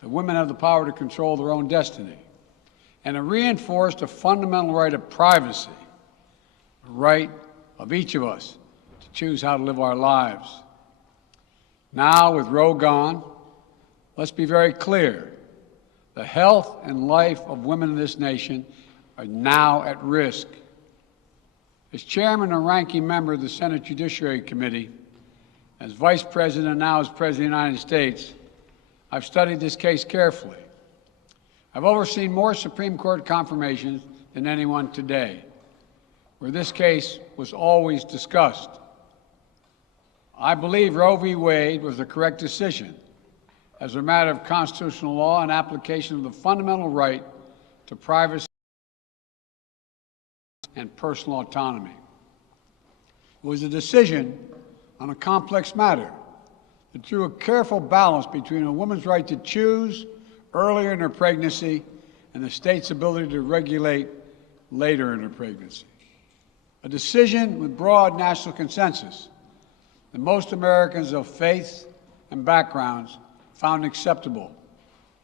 that women have the power to control their own destiny. And it reinforced a fundamental right of privacy, the right of each of us to choose how to live our lives. Now, with Roe gone, let's be very clear. The health and life of women in this nation are now at risk. As chairman and ranking member of the Senate Judiciary Committee, as vice president and now as president of the United States, I've studied this case carefully. I've overseen more Supreme Court confirmations than anyone today, where this case was always discussed. I believe Roe v. Wade was the correct decision as a matter of constitutional law and application of the fundamental right to privacy and personal autonomy. It was a decision on a complex matter that drew a careful balance between a woman's right to choose earlier in her pregnancy and the state's ability to regulate later in her pregnancy. A decision with broad national consensus that most Americans of faith and backgrounds found acceptable,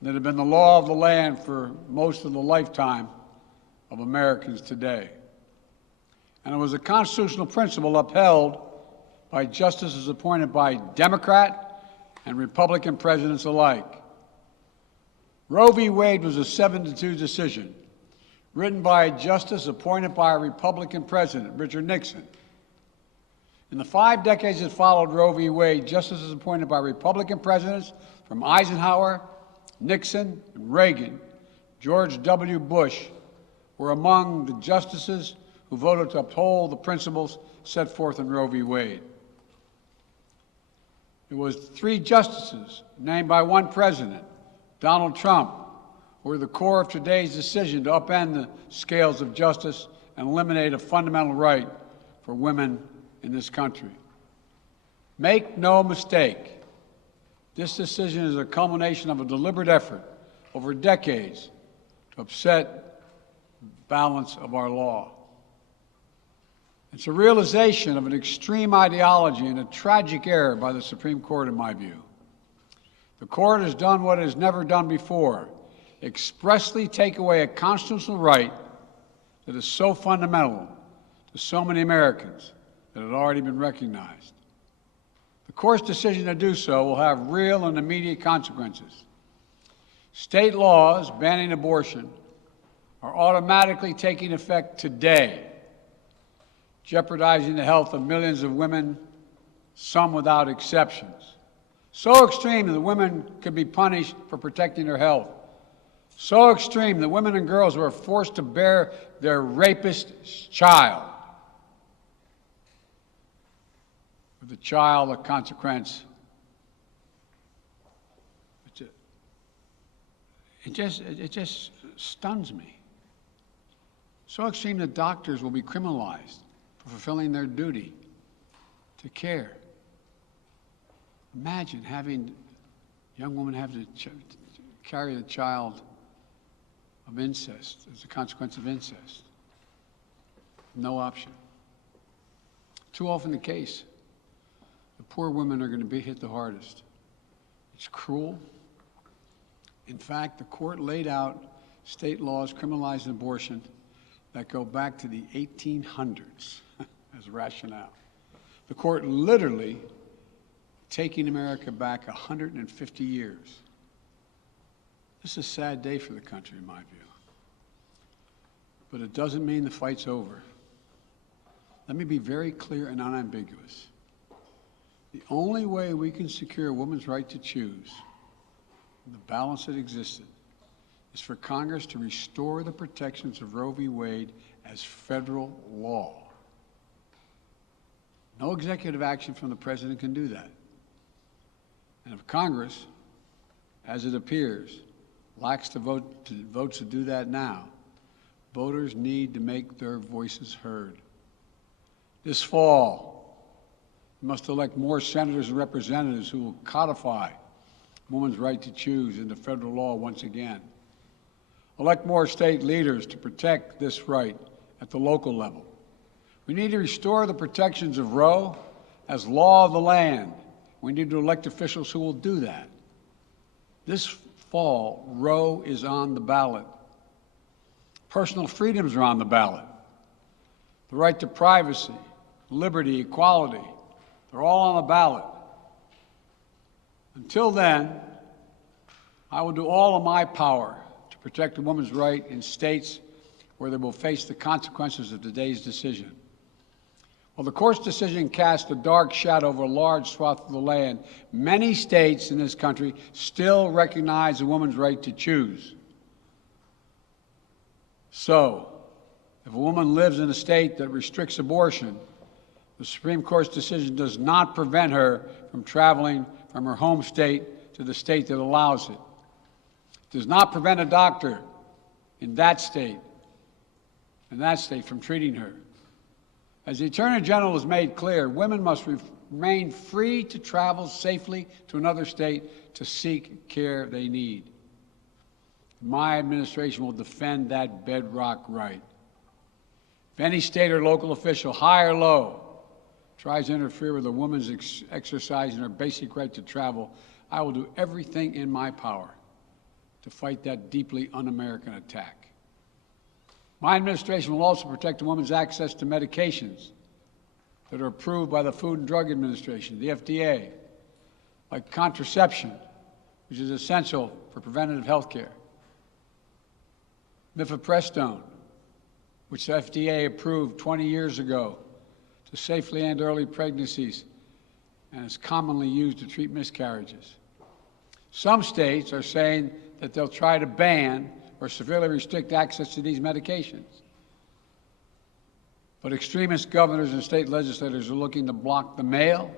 and that have been the law of the land for most of the lifetime of Americans today. And it was a constitutional principle upheld by justices appointed by Democrat and Republican presidents alike. Roe v. Wade was a 7-2 decision, written by a justice appointed by a Republican president, Richard Nixon. In the 5 decades that followed Roe v. Wade, justices appointed by Republican presidents from Eisenhower, Nixon, and Reagan, George W. Bush, were among the justices who voted to uphold the principles set forth in Roe v. Wade. It was 3 justices named by one president, Donald Trump, who were the core of today's decision to upend the scales of justice and eliminate a fundamental right for women in this country. Make no mistake, this decision is a culmination of a deliberate effort over decades to upset the balance of our law. It's a realization of an extreme ideology and a tragic error by the Supreme Court, in my view. The court has done what it has never done before, expressly take away a constitutional right that is so fundamental to so many Americans that had already been recognized. The court's decision to do so will have real and immediate consequences. State laws banning abortion are automatically taking effect today, jeopardizing the health of millions of women, some without exceptions. So extreme that women could be punished for protecting their health. So extreme that women and girls were forced to bear their rapist's child. With the child, a consequence. It just stuns me. So extreme that doctors will be criminalized for fulfilling their duty to care. Imagine having a young woman have to carry the child of incest as a consequence of incest. No option. Too often the case. The poor women are going to be hit the hardest. It's cruel. In fact, the court laid out state laws criminalizing abortion that go back to the 1800s as rationale. The court literally taking America back 150 years. This is a sad day for the country, in my view. But it doesn't mean the fight's over. Let me be very clear and unambiguous. The only way we can secure a woman's right to choose, the balance that existed, is for Congress to restore the protections of Roe v. Wade as federal law. No executive action from the president can do that. And if Congress, as it appears, lacks the votes to do that now, voters need to make their voices heard. This fall, we must elect more senators and representatives who will codify women's right to choose into federal law once again. Elect more state leaders to protect this right at the local level. We need to restore the protections of Roe as law of the land. We need to elect officials who will do that. This fall, Roe is on the ballot. Personal freedoms are on the ballot. The right to privacy, liberty, equality, they're all on the ballot. Until then, I will do all of my power to protect a woman's right in states where they will face the consequences of today's decision. While the court's decision cast a dark shadow over a large swath of the land, many states in this country still recognize a woman's right to choose. So, if a woman lives in a state that restricts abortion, the Supreme Court's decision does not prevent her from traveling from her home state to the state that allows it. It does not prevent a doctor in that state from treating her. As the Attorney General has made clear, women must remain free to travel safely to another state to seek care they need. My administration will defend that bedrock right. If any state or local official, high or low, tries to interfere with a woman's exercising her basic right to travel, I will do everything in my power to fight that deeply un-American attack. My administration will also protect a woman's access to medications that are approved by the Food and Drug Administration, the FDA, like contraception, which is essential for preventative health care, mifepristone, which the FDA approved 20 years ago to safely end early pregnancies and is commonly used to treat miscarriages. Some states are saying that they'll try to ban or severely restrict access to these medications. But extremist governors and state legislators are looking to block the mail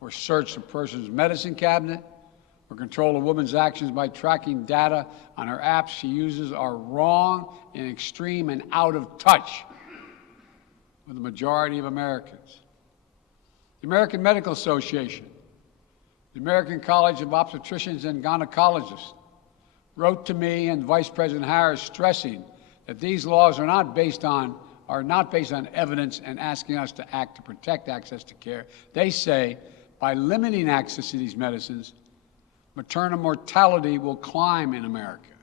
or search a person's medicine cabinet or control a woman's actions by tracking data on her apps she uses are wrong and extreme and out of touch with the majority of Americans. The American Medical Association, the American College of Obstetricians and Gynecologists wrote to me and Vice President Harris stressing that these laws are not based on evidence and asking us to act to protect access to care. They say by limiting access to these medicines, maternal mortality will climb in America.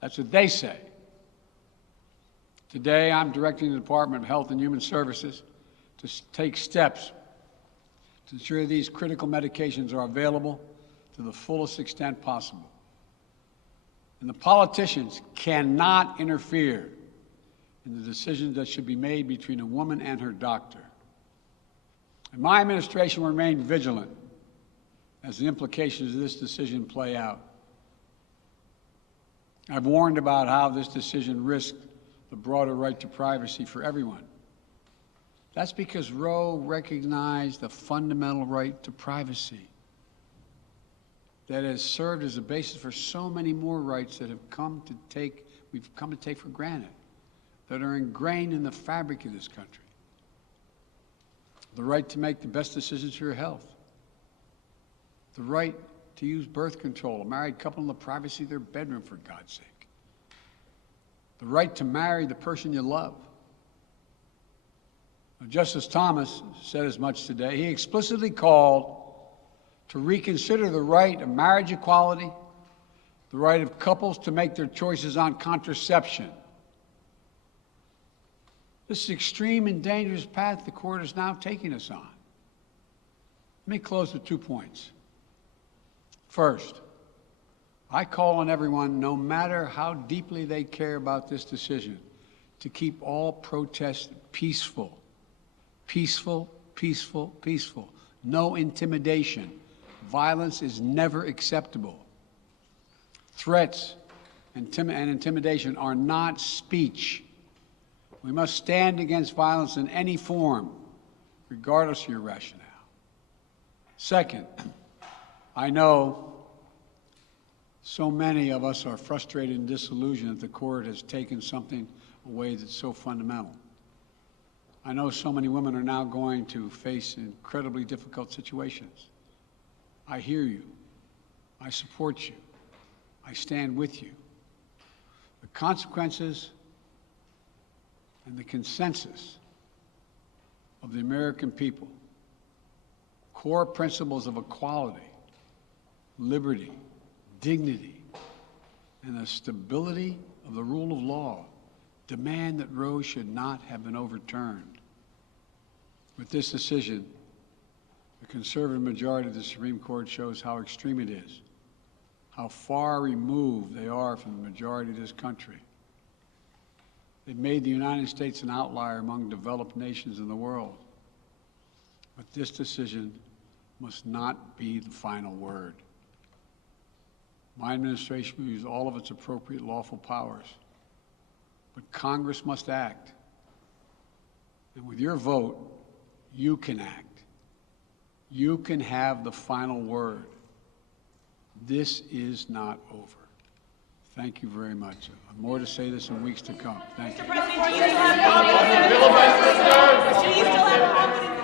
That's what they say. Today, I'm directing the Department of Health and Human Services to take steps to ensure these critical medications are available to the fullest extent possible. And the politicians cannot interfere in the decisions that should be made between a woman and her doctor. And my administration will remain vigilant as the implications of this decision play out. I've warned about how this decision risks the broader right to privacy for everyone. That's because Roe recognized the fundamental right to privacy that has served as a basis for so many more rights that we've come to take for granted, that are ingrained in the fabric of this country. The right to make the best decisions for your health. The right to use birth control, a married couple in the privacy of their bedroom, for God's sake. The right to marry the person you love. Now, Justice Thomas said as much today. He explicitly called to reconsider the right of marriage equality, the right of couples to make their choices on contraception. This is an extreme and dangerous path the court is now taking us on. Let me close with 2 points. First, I call on everyone, no matter how deeply they care about this decision, to keep all protests peaceful. Peaceful, peaceful, peaceful. No intimidation. Violence is never acceptable. Threats and intimidation are not speech. We must stand against violence in any form, regardless of your rationale. Second, I know so many of us are frustrated and disillusioned that the court has taken something away that's so fundamental. I know so many women are now going to face incredibly difficult situations. I hear you. I support you. I stand with you. The consequences and the consensus of the American people, core principles of equality, liberty, dignity, and the stability of the rule of law demand that Roe should not have been overturned. With this decision, the conservative majority of the Supreme Court shows how extreme it is, how far removed they are from the majority of this country. They've made the United States an outlier among developed nations in the world. But this decision must not be the final word. My administration will use all of its appropriate lawful powers, but Congress must act. And with your vote, you can act. You can have the final word. This is not over. Thank you very much. I have more to say this in weeks to come. Thank you. Mr. President, do you still have confidence?